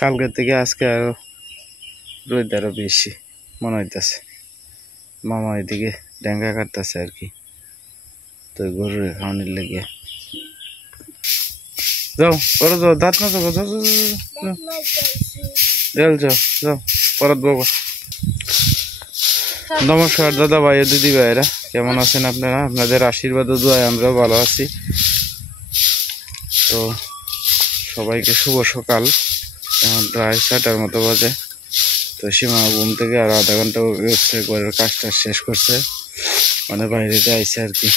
কালকে থেকে আজকে আরো রোদ আরো বেশি মনে হইতেছে। মামা এদিকে ডেঙ্গা কাটতেছে আর কি, তো গরুর খাওয়ানোর লেগে। যাও পরে যাও, দাঁত না যাবো, যাও যাও যাও পরত বাবা। নমস্কার দাদা ভাই ও দিদি ভাইরা, কেমন আছেন আপনারা? আপনাদের আশীর্বাদ ও দোয়ায় আমরাও ভালো আছি। তো সবাইকে শুভ সকাল। এখন প্রায় 7টার মতো বাজে। তো সীমা ঘুম থেকে আরো আধা ঘন্টা উঠছে, ঘরের কাজটা শেষ করছে, মানে বাইরেতে আইছে আর কি।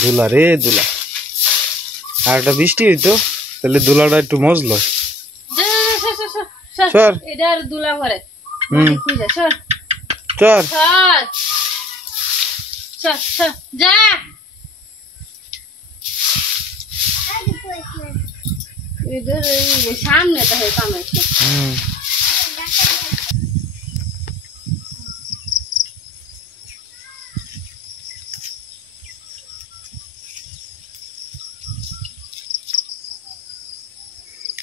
ধুলা রে ধুলা, আর একটা বৃষ্টি হইতো তাহলে ধুলাটা একটু মজলো। সর এটার দুলা ভরে চর যা इधर सामने तो है काम है।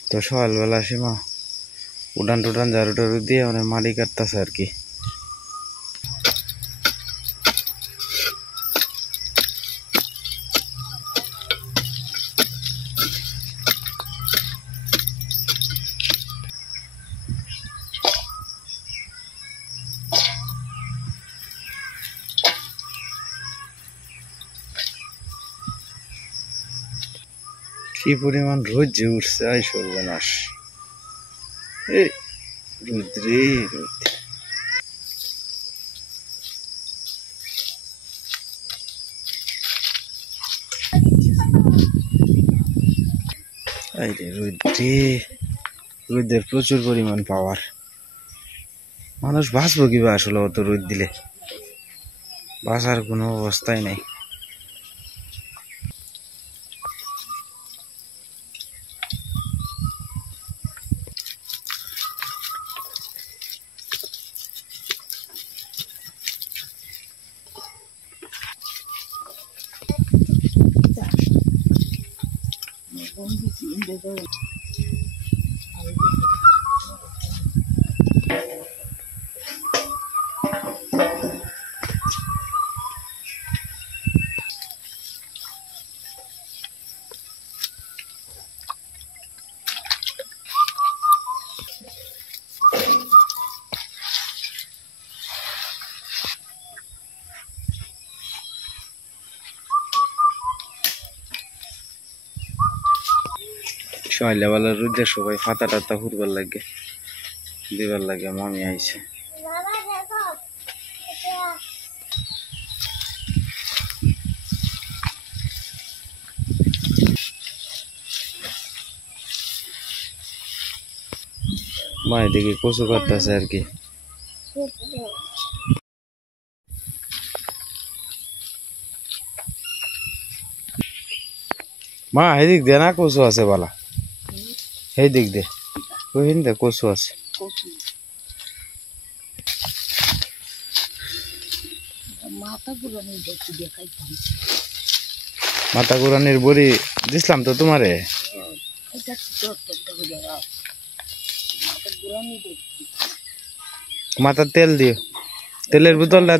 তো সকালবেলা সীমা উঠান টুটান ঝাড়ু টাড়ু দিয়ে মানে মাটি কাটতেছে আর কি। কি পরিমাণ রোদ যে উঠছে, আই সর্বনাশ। এই রোদ রে রোদ। এই রে রোদ রে, রোদের প্রচুর পরিমাণ পাওয়ার। মানুষ বাঁচবো কিবা আসলে অত রোদ দিলে? বাঁচার কোনো অবস্থাই নাই। সকালবেলা রোদে সবাই ফাতা টাতা ফুরবার লাগে, দিবার লাগে। মামি আইছে। মা এদিকে কচু কাটতেছে আর কি। মা এদিক দে না কচু আছে বালা, এই দিক দে, ওইখান দে কচু আছে। মাথা ঘুরানির বড়ি দিছিলাম তো তোমারে। মাথার তেল দিও, তেলের বোতলটা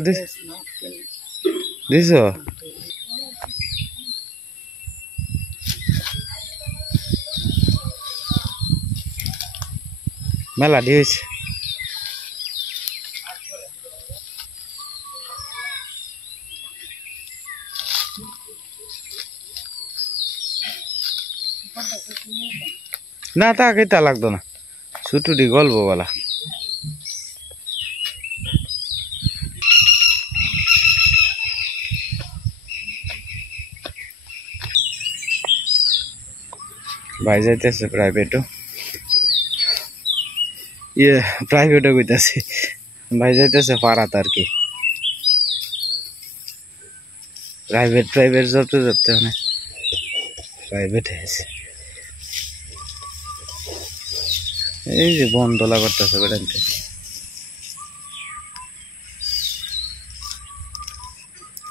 দিছ। মেলা দিয়েছে। না তা খেতে লাগতো না, ছুটুটি গল্প বলা। ভাই যাইতেছে প্রাইভেটও, প্রাইভেটও কইতাছি, ভাই যাইতেছে পাড়াত আর কি। প্রাইভেট যত মানে প্রাইভেট হয়েছে। এই যে বন দোলা করতেছে বেড়াইতে।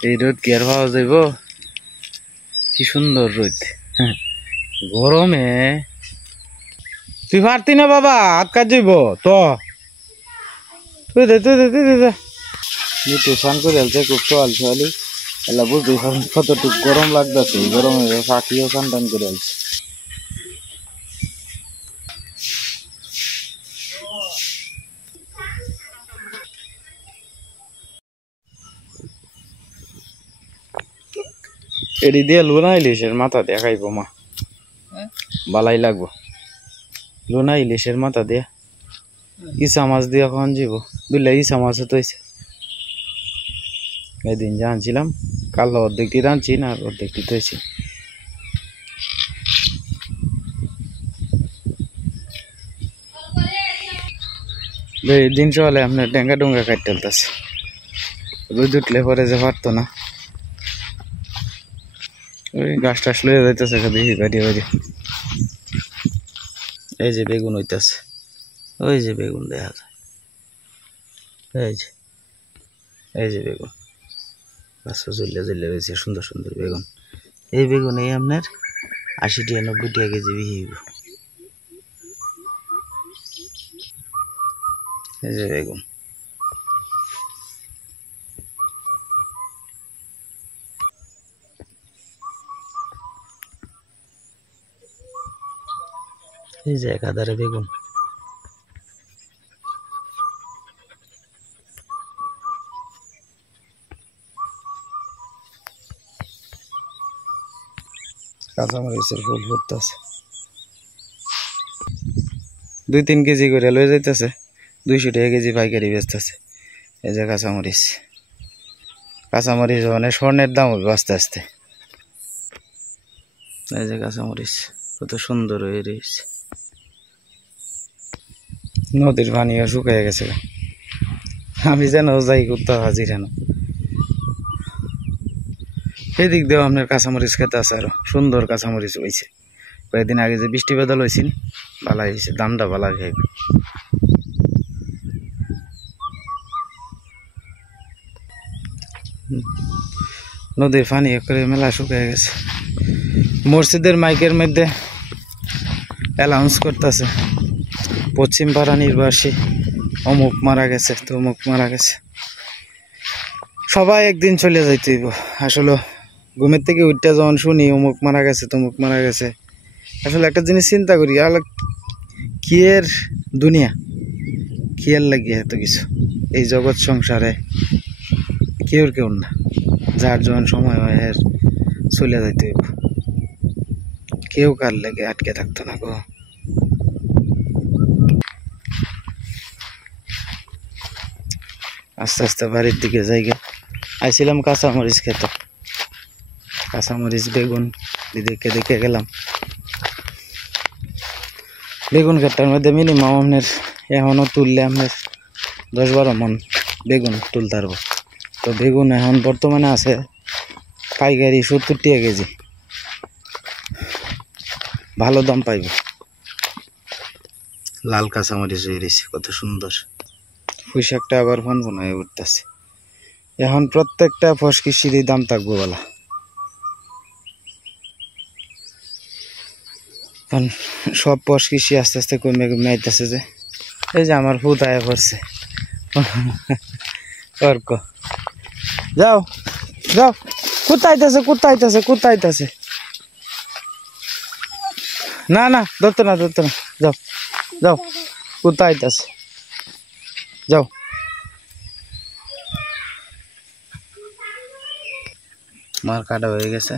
এই রোদ কি আর পাওয়া যাইব? কি সুন্দর রোদ। গরমে তুই পারতি না বাবা, হাত কাজ যাইব তো। তুই দে তুই দে তুই দে। স্নান করে আলছে খুব সকাল সকালই, এলা বুঝতে কতটুকু গরম লাগতেছে। এই গরমে পাখিও স্নান টান করে আলছে। এডি দিয়ে লুনা ইলিশের মাথা দিয়ে খাইব মা, বালাই লাগবো। লুনা ইলিশের মাথা দিয়ে ইসা মাছ দিয়ে খাওয়ান যাব। বুঝলে ইসা মাছও তো হয়েছে, এদিন যা আনছিলাম, কাল অর্ধেকটি রাঁধছি না, আর অর্ধেকটি তো হয়েছে। দিন সকালে আপনার ডেঙ্গা ডুঙ্গা কাটতে তেলতেছে, রোদ উঠলে পরে যে পারতো না। ওই গাছ টাছ লয়ে যাইতেছে দেখি বাড়িয়ে বাড়িয়ে। এই যে বেগুন হইতেছে, ওই যে বেগুন দেখা যায়, এই যে বেগুন গাছ জ্বললে জ্বললে রয়েছে, সুন্দর সুন্দর বেগুন। এই বেগুন এই আপনার 80 টাকা 90 টাকা কেজি বিক্রি হইব। এই যে বেগুন, এই যে একাধারে বেগুন। কাঁচামরিচের ফুল ফুটতেছে, 2-3 কেজি করে লয়ে যাইতেছে, 200 টাকা কেজি পাইকারি বেচতেছে। এই যে কাঁচামরিচ, কাঁচামরিচ মানে স্বর্ণের দাম হবে আস্তে আস্তে। এই যে কাঁচামরিচ কত সুন্দর হয়ে রয়েছে। নদীর পানিও শুকিয়ে গেছে, আমি যেন যাই করতে হাজির হেন। এদিক দিয়েও আপনার কাঁচামরিচ খেতে আছে, আরো সুন্দর কাঁচামরিচ হয়েছে। কয়েকদিন আগে যে বৃষ্টি বাদল হয়েছিল, ভালো হয়েছে, দামটা ভালো খাইব। নদীর পানি করে মেলা শুকিয়ে গেছে। মসজিদের মাইকের মধ্যে অ্যানাউন্স করতেছে, পশ্চিম পাড়া নির্বাসী অমুক মারা গেছে, তমুক মারা গেছে। সবাই একদিন চলে যাইতেইব। আসলে ঘুমের থেকে উঠতে যখন শুনি অমুক মারা গেছে, তমুক মারা গেছে, আসলে একটা জিনিস চিন্তা করি, কি এর দুনিয়া, কি এর লাগিয়ে এত কিছু এই জগৎ সংসারে, কেউ না, যার যখন সময় হয় এর চলে যাইতে হইব। কেউ কার লেগে আটকে থাকতো না গো। আস্তে আস্তে বাড়ির দিকে যাইগে। আইছিলাম কাঁচামরিচ খেতে, কাঁচামরিচ বেগুন দেখে দেখে গেলাম। বেগুন ক্ষেতটার মধ্যে মিনিমাম আপনার এখনও তুললে আপনার 10-12 মন বেগুন তুলতে পারবো। তো বেগুন এখন বর্তমানে আছে পাইকারি 70 টাকা কেজি, ভালো দাম পাইব। লাল কাঁচামরিচ হয়ে রয়েছে কত সুন্দর। পুঁইশাকটা আবার ফনফন হয়ে উঠতেছে। এখন প্রত্যেকটা ফসকিসিরই দাম থাকবো বলা, কারণ সব ফসকিসি আস্তে আস্তে কমে কমে আইতেছে। যে এই যে আমার ভূত আয়া পড়ছে, তর্ক। যাও যাও, কোথাইতেছে কোথাইতেছে কোথাইতেছে, না না ধরতো না ধরতো না, যাও যাও, কোথাইতেছে, যাও। মার কাটা হয়ে গেছে,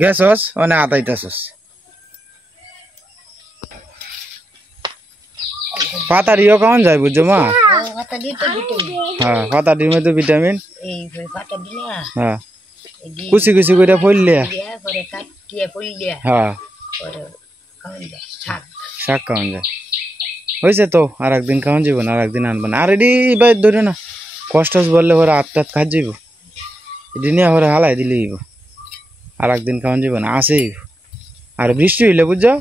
গেছস অনেক আতাইতেছস। পাতারিও কেমন যায় বুঝছো মা? হ্যাঁ, পাতাটির মধ্যে ভিটামিন। হ্যাঁ, কুচি কুচি করে ফেললে, হ্যাঁ শাক খাওয়ান যায়। হয়েছে তো, আর একদিন খাওয়ান যাবো না, আর একদিন আনবো না। আর এটি এবার ধরো না, কষ্ট বললে ওরা হাত টাত খাত যাইব, এটি নিয়ে ওরা হালাই দিলে আর একদিন খাওয়ান যাবো না, আসেই। আর বৃষ্টি হইলে বুঝছো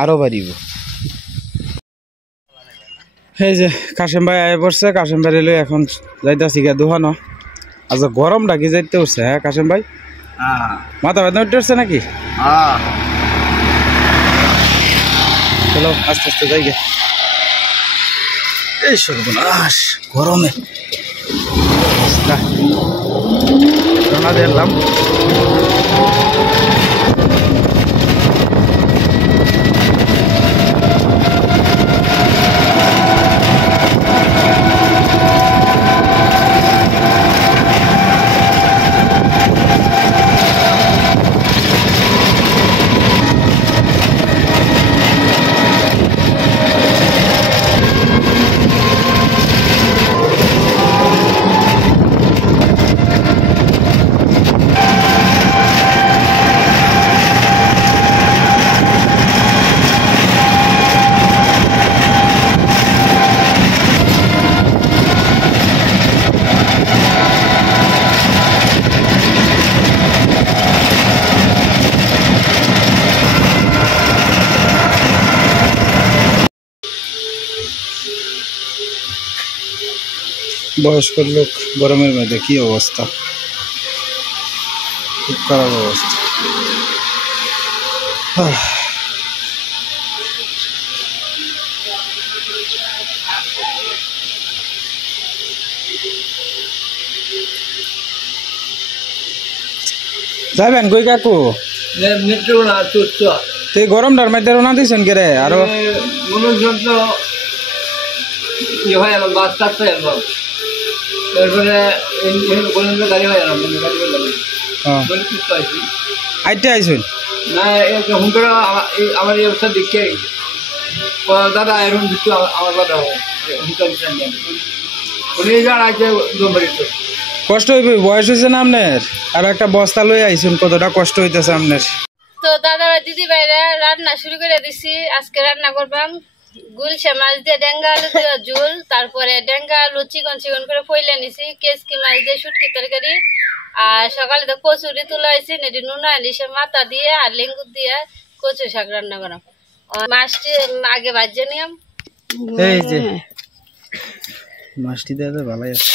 আরো বাড়িব। এই যে কাশেম ভাই আয় পড়ছে, কাশেম ভাই এলো, এখন যাইতাছি গা দোকানো। আচ্ছা গরমটা কি যাইতে উঠছে হ্যাঁ কাশেম ভাই? মাথা ব্যথা উঠতে উঠছে নাকি? চলো আস্তে আস্তে যাই গে। এই সর্বনাশ গরমে অবস্থা। রওনা দিলাম। বয়স্ক লোক গরমের মধ্যে কি অবস্থা, খুব খারাপ অবস্থা। যাবেন কই কাকু? তুই গরমটার মধ্যে রওনা দিছেন কে রে? আরো আইতে আইসুন না আমার এই অবস্থা দেখে দাদা এরকম দিচ্ছ আমার দাদা উনি যার আইতে কষ্ট হইবে, বয়স হয়েছে না আপনার? আর একটা বস্তা লই আইসুন, কতটা কষ্ট হইতেছে আপনার। তো দাদা ভাই দিদি ভাইরা রান্না শুরু করে দিছি। আজকে রান্না করবাম গুলশা মাছ দিয়ে ডেঙ্গা আলু দিয়ে ঝোল, তারপরে ডেঙ্গা আলু চিকন চিকন করে ফইলে নিছি, কেসকি মাছ দিয়ে শুটকি তরকারি, আর সকালে তো কচুরি তুলা হয়েছি, নেটি নুনা ইলিশের মাথা দিয়ে আর লেঙ্গুর দিয়ে কচু শাক রান্না করাম। মাছটি আগে ভাজিয়ে নিয়াম। এই যে মাছটি দিয়ে তো ভালোই আছে।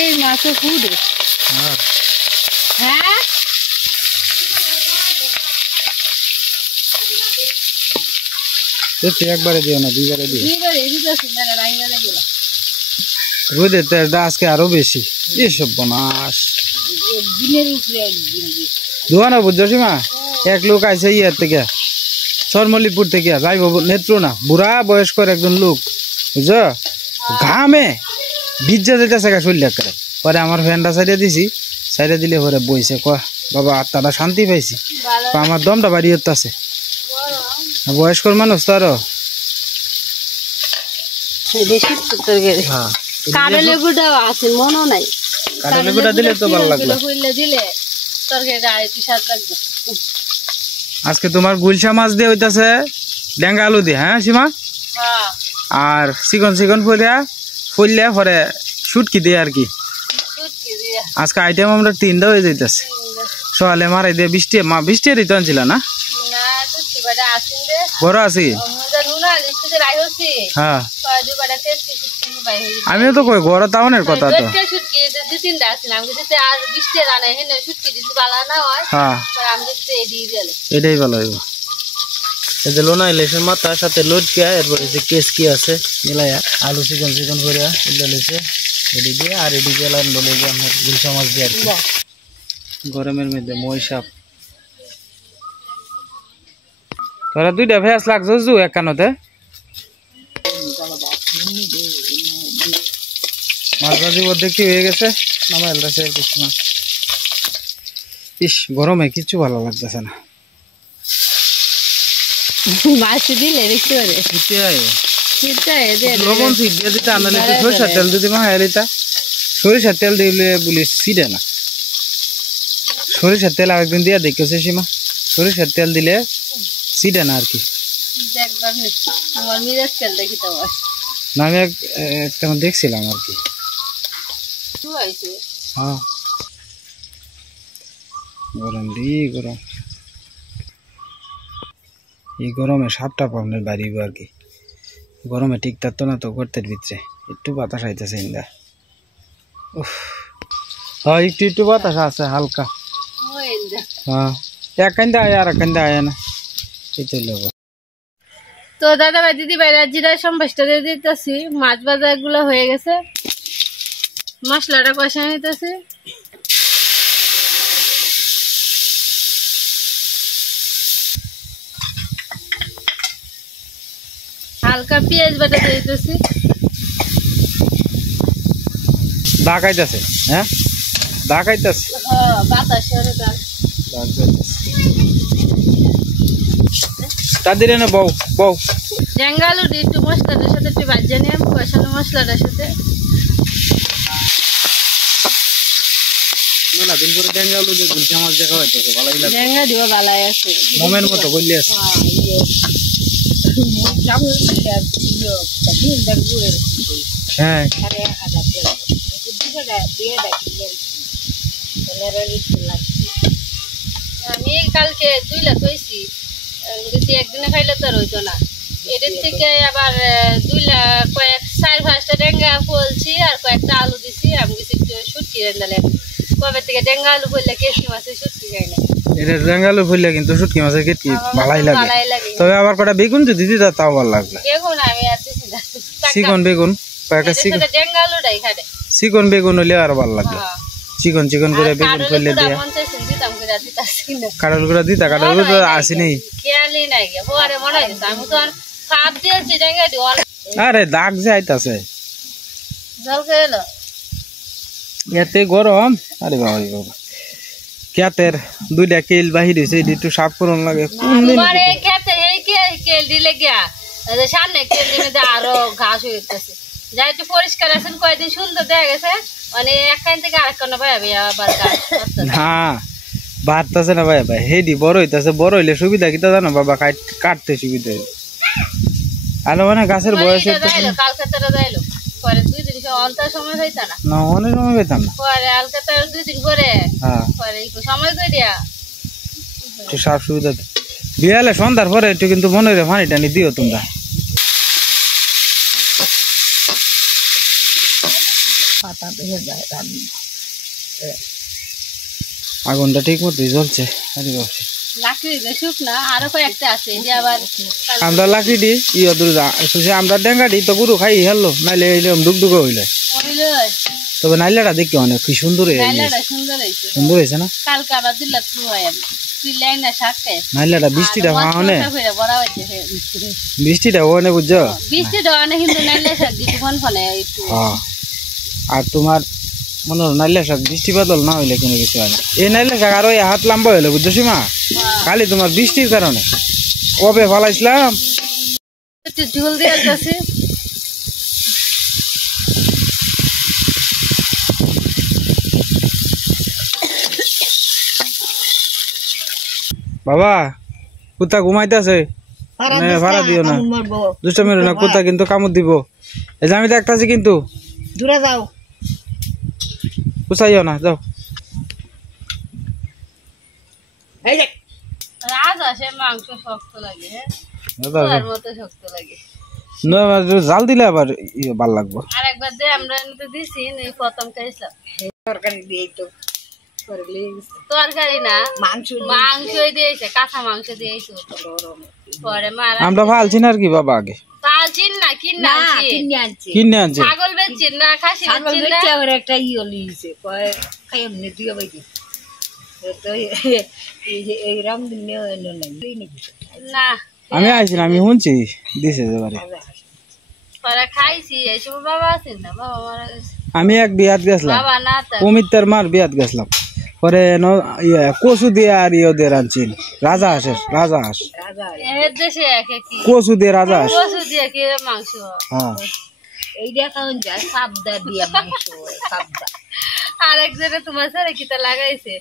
এই মাছ কুড়ে হ্যাঁ একবারে দিও না, দুইবারে দিও। দিনের রোদের তেজটা আজকে আরো বেশি। এসব বনাস উপরে দোয়ানো বুঝছো সীমা, এক লোক আইসে ইয়ার থেকে চরমল্লিপুর থেকে যাইব নেত্র না, বুড়া বয়স্কর একজন লোক বুঝছো, ঘামে ভিজা যেতেছে শরীর করে। পরে আমার ফ্যানটা সাইডে দিছি, সাইডে দিলে পরে বইছে ক বাবা আত্মাটা শান্তি পাইছি, আমার দমটা বাড়ি হচ্ছে। বয়স্কর মানুষ তো আরো কালো লেবুটা আছে মনও নাই, কালো লেবুটা দিলে তো ভালো লাগলো। দিলে তরকারিটা আরেকটু স্বাদ লাগবে। আজকে তোমার গুলশা মাছ দিয়ে হইতাছে ডেঙ্গা আলু দিয়ে, হ্যাঁ সীমা, আর চিকন চিকন ফলিয়া পরে শুটকি দিয়ে আর কি। আজকে আইটেম আমরা তিনটা হয়ে যাইতেছে। সকালে মারাই দিয়ে বৃষ্টি ঋতু আনছিল না, বড় আছি। হ্যাঁ আমিও তো কই গড় টাউনের কথা তো। হ্যাঁ এটাই ভালো হইব। এই যে লোনা ইলিশের মাথার সাথে লটকিয়া, এরপরে যে কেসকি আছে মিলাইয়া আলু চিকন চিকন করে এগুলো লইছে, এডি দিয়ে আর এডি দিয়ে লাইন বলে যে আমরা গুলশা মাছ দিয়ে আর কি। গরমের মধ্যে মই সাপ তোরা দুইটা ভেস লাগছো জু এক কানতে। মাছ ভাজি অর্ধেক কি হয়ে গেছে, নামা এলটাছে কিছু না। ইস গরমে কিচ্ছু ভালো লাগতেছে না। মাছ দিলে দেখতে পারে লবণ সিট দিয়ে দিতে আনলে সরিষার তেল দিতে মা এলিটা, সরিষার তেল দিলে বলি সিডে না। সরিষার তেল আরেকদিন দিয়ে দেখেছে সীমা, সরিষার তেল দিলে সিডে না আর কি। না আমি একটা দেখছিলাম আর কি। হ্যাঁ গরম রে গরম, এই গরমে সাপটা আপনার বাড়িব আর কি। গরমে ঠিক থাকতো না তো গর্তের ভিতরে, একটু বাতাস আইতেছে ইন্দা। হ্যাঁ একটু একটু বাতাস আছে হালকা। হ্যাঁ এক কান্দা আয় আর এক কান্দা আয় না এই তো লোক। তো দাদা ভাই দিদি ভাইরা জিরা সম্বাসটা দিয়ে দিতেছি, মাছ বাজার গুলো হয়ে গেছে, মশলাটা কষা নিতেছি। হালকা পেঁয়াজ বাটা দিয়ে দিতেছি। ডাকাইতেছে, হ্যাঁ ডাকাইতেছে বাতাসের তাদের এনে বউ বউ জেঙ্গালু একটু মশলাটার সাথে একটু ভাজিয়ে নিয়ে কষানো মশলাটার সাথে। দিন করে ডেঙ্গালু যে গুলশা মাছ দেখা হইতেছে ভালোই লাগে। জেঙ্গা দিও ভালাই আছে, মোমের মতো বললি আছে। হ্যাঁ আমি কালকে 2 লাখ হয়েছি, একদিনে খাইলে তো আর হইতো না। এদের থেকে আবার 2 লাখ কয়েক 4-5টা ডেঙ্গা ফলছি আর কয়েকটা আলু দিছি। আমি কিছু একটু শুটকি রান্নালে কবে থেকে ডেঙ্গা আলু বললে কেসি মাছের শুটকি খাই না। এটা ডেঙ্গালু ফুললে কিন্তু শুটকি মাছের কেটকি ভালোই লাগে। ভালাই লাগে, তবে আবার কটা বেগুন যদি দিতা তাও ভালো লাগবে। বেগুন আমি আর দিছি না, চিকন বেগুন কয়েকটা এদের সাথে ডেঙ্গা আলুটাই খাটে। চিকন বেগুন হলে আর ভালো লাগবে। চিকন চিকন করে বেগুন করলে দিয়া কাঁঠাল গুঁড়া দিতা, কাঁঠাল গুঁড়ো তো আসি নেই। খেয়ালই নাই পরে মনে হয়েছে আমি তো খাদ দিয়েছি ডেঙ্গা দিও আরে দাগ যে আইতাছে জল খেয়ে এলো। এতে গরম। আরে বাবা রে বাবা ক্যাতের 2টা কেল বাহির হয়েছে একটু সাফ করন লাগে। মানে খেতে এই কেল দিলে গিয়া সামনে কেল দিলে আরো ঘাস হয়ে যাচ্ছে, যা একটু পরিষ্কার আছেন কয়েকদিন সুন্দর দেখা গেছে, মানে একখান থেকে আরেকখানে ভাই আবার গাছ হ্যাঁ বাড়তেছে না ভাই ভাই হেডি বড় হইতেছে। বড় হইলে সুবিধা কিতা জানো বাবা, কাটতে সুবিধা হইলে আর মানে গাছের বয়স কালকে তারা যাইলো পরে 2 দিন অন্তর সময় হইতা না, না অনেক সময় পেতাম না। পরে হালকা তার 2 দিন করে হ্যাঁ পরে সময় করে দিয়া একটু সাফ সুবিধা বিয়ালে সন্ধ্যার পরে একটু কিন্তু মনে রে পানি টানি দিও তোমরা। আগুনটা ঠিক মতোই জ্বলছে। আমরা লাকড়ি দি আমরা ডেঙ্গা দি তো গরু খাই হেললো নাইলে ডুকডুকো হইলে। তবে নাইলাটা দেখি অনেক কি সুন্দর সুন্দর হয়েছে না। নাইলাটা বৃষ্টিটা অনেক বৃষ্টিটা অনেক বুঝছো। আর তোমার মনে হয় নাইলা শাক বৃষ্টি বাদল না হইলে কোনো কিছু হয় না। এই নাইলা শাক আরো হাত লম্বা হইলো বুঝছো সীমা, খালি তোমার বৃষ্টির কারণে কবে ফালাইছিলাম। ঝোল দিয়ে আসতেছি বাবা কুত্তা ঘুমাইতেছে ভাড়া দিও না, দুষ্টা মেরো না, কুত্তা কিন্তু কামড় দিব। এই যে আমি দেখতেছি কিন্তু দূরে যাও, কুচাইও না যাও। এই দেখ রাজহাঁসে মাংস শক্ত লাগে, মতো শক্ত লাগে। জাল দিলে আবার ভাল লাগবো। আর একবার দিয়ে আমরা দিছি প্রথম খাইছিলাম তরকারি দিয়ে তো তরকারি না মাংস দিয়েছে, কাঁচা মাংস দিয়েছে পরে মারা আমরা ফালছি না আর কি বাবা আগে পালছিন না কিনে আনছি কিনে আনছে ছাগল বেচছেন না খাসি বেচছেন না। ওর একটা ইয়ে লিয়েছে খাই এমনি দিয়ে বাইদি এই রামদিন না আমি আইছিলাম, আমি শুনছি দিছে এবারে পরে খাইছি এইসব। বাবা আছেন না, বাবা মারা গেছে। আমি এক বিয়াত গেছিলাম, বাবা না অমিতার মার বিয়াত গেছিলাম, পরে কচু দিয়ে আর ইয়ে দিয়ে রাঁধছি রাজা হাঁস এর দেশে একে কি কচু দিয়ে রাজা হাঁস। কচু দিয়ে কি মাংস? হ্যাঁ এই দেখান যায় সাবদা দিয়ে মাংস সাবদা। আরেকজনে তোমার সাথে কিতা লাগাইছে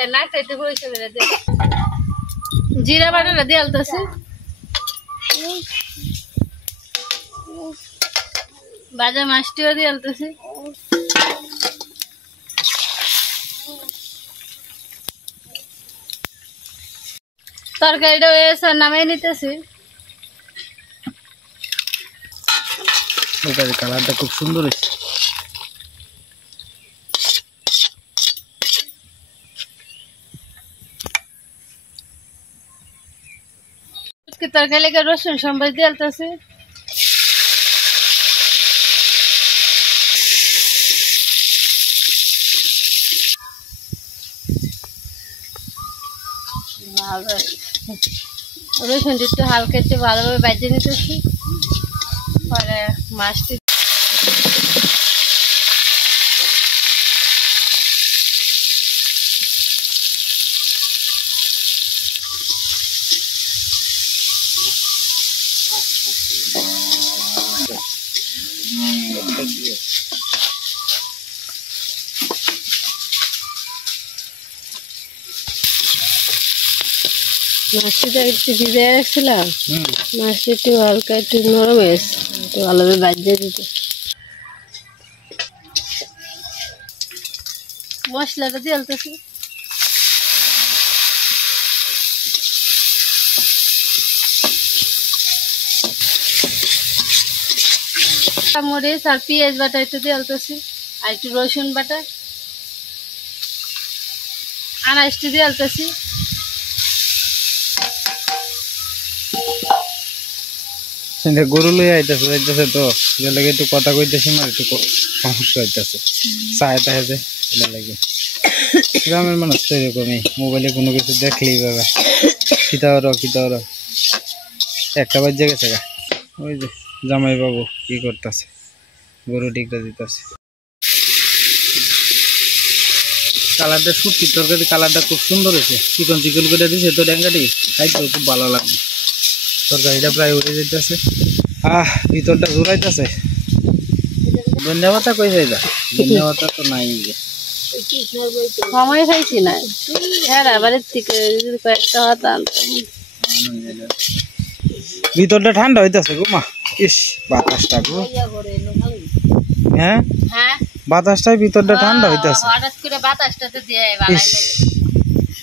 এ না খাইতে হয়েছে জিরা বাটাটা দিয়ে আলতেছে, ভাজা মাছটিও দিয়ে আলতেছে। তরকারিটা নামাই নিতেছি। কালারটা খুব সুন্দর হয়েছে। তরকারি লেগে রসুন সম্বাস দিয়ে আলতেছি। রসুনটা একটু হালকা একটু ভালোভাবে বাজিয়ে নিতেছি, পরে মাছটি মাছটা একটু ভিজিয়ে রাখছিলাম, মাছটা একটু হালকা একটু নরম হয়েছে, একটু ভালোভাবে বাজিয়ে দিতে। মশলাটা দিয়ে আলতেছি, মরিচ আর পেঁয়াজ বাটা একটু দিয়ে আলতেছি, আর একটু রসুন বাটা, আনাজটি দিয়ে আলতেছি। গরু লইয়া যাইতেছে তো এর লাগে একটু কথা কইতেছি, আমার একটু সমস্যা হইতেছে, চায় তাহে যে এটা লাগে। গ্রামের মানুষ তো এরকমই, মোবাইলে কোনো কিছু দেখলেই বাবা কিতাও একটা বাজে গেছে গা। ওই যে জামাই বাবু কি করতেছে, গরু টিকটা দিতেছে। কালারটা শুটকির তরকারি কালারটা খুব সুন্দর হয়েছে, চিকন করে দিয়েছে তো ড্যাঙ্গাটি, খাইতে খুব ভালো লাগবে। তরকারিটা প্রায় উঠে যেতেছে, ভিতরটা জোড়াইতেছে। ধন্যবাদ কই যাই যা, ধন্যবাদ তো নাই, সময় খাইছি না, হ্যাঁ বাড়ির থেকে কয়েকটা হাত আনতাম। ভিতরটা ঠান্ডা হইতেছে গো মা, ইস বাতাসটা গো, হ্যাঁ হ্যাঁ বাতাসটাই ভিতরটা ঠান্ডা হইতেছে, হঠাৎ করে বাতাসটাতে দিয়ে ইস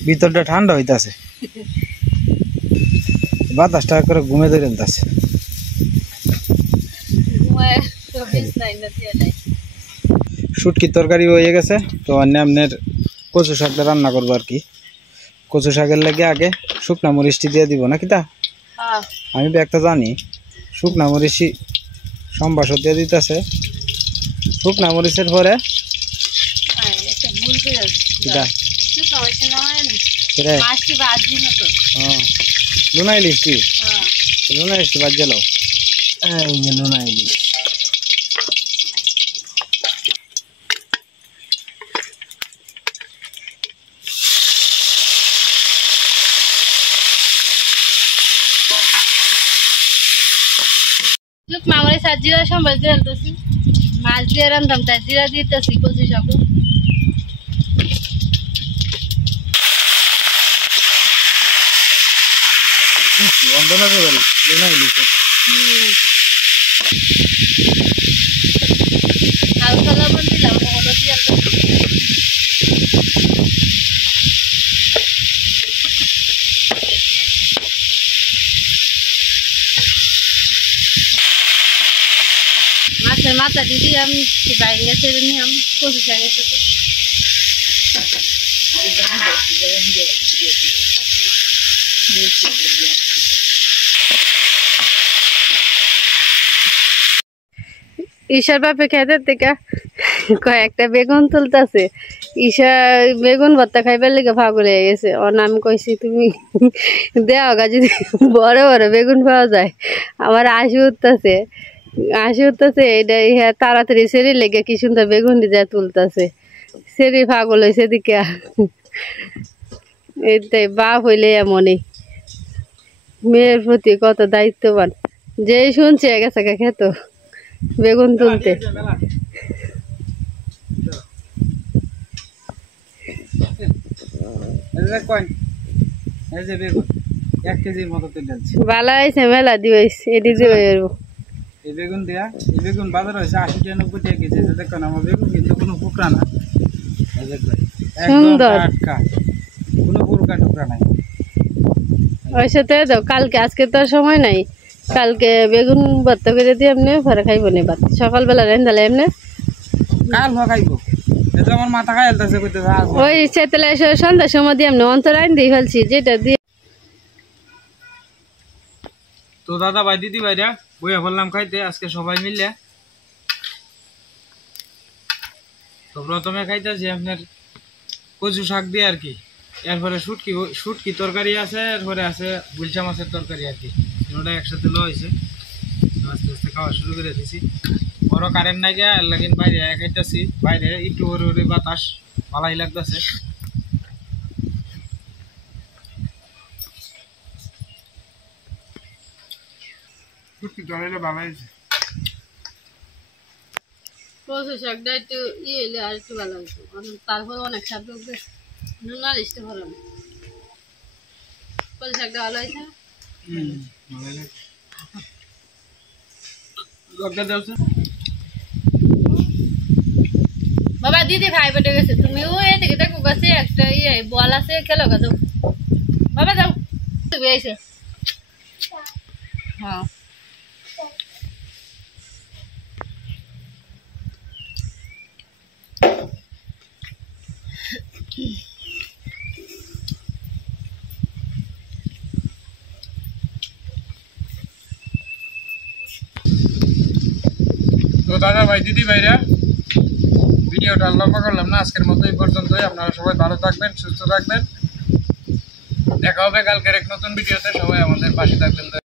ভিতরটা ঠান্ডা হইতেছে, বাতাসটা করে ঘুমে ধরে নিতেছে। শুটকির তরকারি হয়ে গেছে, তো আপনার কচু শাকটা রান্না করবো আর কি। কচু শাকের লাগে আগে শুকনা মরিচটি দিয়ে দিব না কিতা, আমি তো একটা জানি শুকনা মরিচি সম্বাস দিয়ে দিতেছে, শুকনা মরিচের পরে লুনা ইলিশ কি লুনা ইলিশ বাদ গেল, লুনা ইলিশ মামারে সাজিরা সম্বাস দিয়ে আলতেছি, মাছ দিয়ে রান্ধাম তাই জিরা দিতেছি কচু শাক। বন্ধ না করে লুনা ইলিশ হালকা লবণ দিলাম, হলুদ দিয়ে আলতেছি। মাছের মাথা দিদি আমি বাইরে ছেড়ে নিলাম কচু শাকের সাথে। ঈশার বাপে খেতে থেকে কয়েকটা বেগুন তুলতেছে, ঈশা বেগুন ভর্তা খাইবার লেগে পাগল হয়ে গেছে। ওর নাম কইছি তুমি দেওয়া গা যদি বড় বড় বেগুন পাওয়া যায়, আমার হাসি উঠতেছে এটা হ্যাঁ তাড়াতাড়ি সেরি লেগে কি সুন্দর বেগুন দিয়ে তুলতেছে, সেরি পাগল হয়েছে দিকে। এইটাই বাপ হইলে এমনই, মেয়ের প্রতি কত দায়িত্ববান, যেই শুনছে গেছে খেত বেগুন তুলতে। বালা হয়েছে মেলা দিয়েছে এটি দিয়ে এই বেগুন দেয়া, এই বেগুন বাজার হয়েছে 80-90 টাকা কেজি। দেখুন আমার বেগুন কিন্তু কোনো পোকরা না, সুন্দর কোনো পোকা টোকরা নাই। ওই সাথে দাও কালকে, আজকে তো সময় নাই, কালকে বেগুন ভর্তা করে দিয়ে এমনি পরে খাইব নি ভাত, সকালবেলা রান্ধালে এমনি কাল খাইব। এটা আমার মাথা খাই আলতাছে কইতেছে ওই সেতলে সন্ধ্যার সময় দিয়ে এমনি অন্তর আইন দিয়ে ফেলছি, যেটা দিয়ে তো দাদা ভাই দিদি ভাইরা বইয়া বললাম খাইতে আজকে সবাই মিলে। তো প্রথমে খাইতেছি আপনার কচু শাক দিয়ে আর কি, এরপরে শুটকি তরকারি আছে, এরপরে আছে গুলশা মাছের তরকারি আর কি, ওটা একসাথে লো হয়েছে। আস্তে আস্তে খাওয়া শুরু করে দিছি। বড় কারেন্ট নাই গিয়া লাগিন বাইরে খাইতেছি, বাইরে একটু ওরে বাতাস ভালাই লাগতেছে। শুটকি তরকারি ভালো হয়েছে। কচু শাকটা একটু এলে আর একটু ভালো হতো, তারপর অনেক স্বাদ লাগবে, নুন আর ইষ্ট ভালো না। কচু শাকটা ভালো হয়েছে না? ভালো লাগে। লঙ্কা দেওয়া বাবা দিদি ভাই বেটে গেছে, তুমি ও এদিকে দেখো গাছে একটা বল আছে, খেলো গা যাও বাবা যাও। তুমি আইসে হ্যাঁ তো দাদা ভাই দিদি ভাইরা ভিডিওটা লম্বা করলাম না, আজকের মতো এই পর্যন্তই। আপনারা সবাই ভালো থাকবেন, সুস্থ থাকবেন, দেখা হবে কালকের এক নতুন ভিডিওতে। সবাই আমাদের পাশে থাকবেন।